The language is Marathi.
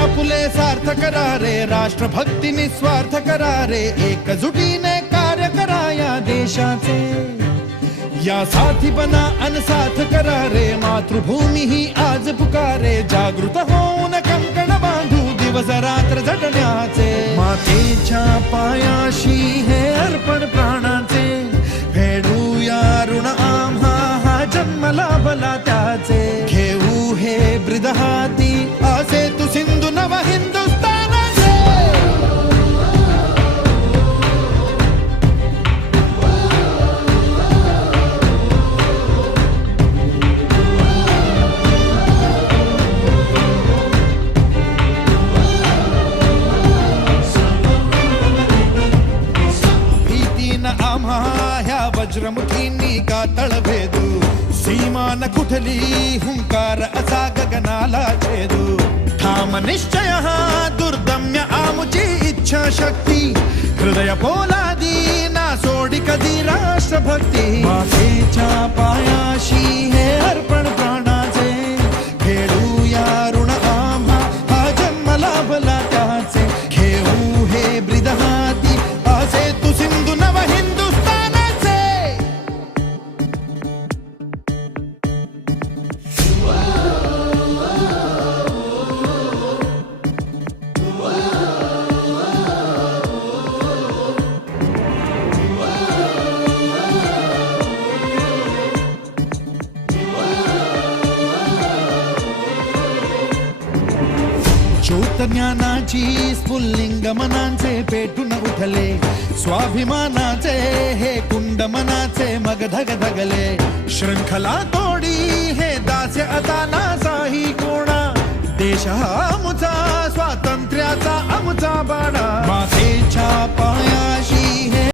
आपुले सार्थ करा रे, राष्ट्रभक्ती निस्वार्थ करा रे, एकजुटीने कार्य करा या देशाचे। या साथी बना अनसाथ करा रे, मातृभूमी ही आज पुकारे, जागृत होऊन कंकण बांधू दिवस रात्र झटण्याचे। मातेच्या पायाशी हे अर्पण प्राणाचे, फेडूया ऋण आम्हा हा जन्म लाभला त्याचे। घेऊ हे ब्रिद हाती असे तू सिंधू नव हिंदुस्थानाचे। भीतीन आम्हा ह्या वज्रमुखींनी का तळभेदू, सीमान कुठली हुंकार असा गगनाला छेदू। ठाम निश्चय हा दुर्दम्य आमुची इच्छा शक्ती, हृदय पोलादी ना सोडी कधी राष्ट्रभक्ती। मातेच्या पायाशी हे अर्पण प्राणाचे, फेडूया ऋण आम्हा हा जन्म लाभला त्याचे। घेऊ हे ब्रिद हाती असे तू सिंधू नव हिंदुस्थानाचे। ज्ञानाची स्फुल्लिंग मनांचे पेटून उठले, स्वाभिमानाचे हे कुंड मनाचे मग धगधगले। शृंखला तोडी हे दास्य आता नासाही कोणा, देश हा आमुचा स्वातंत्र्याचा आमुचा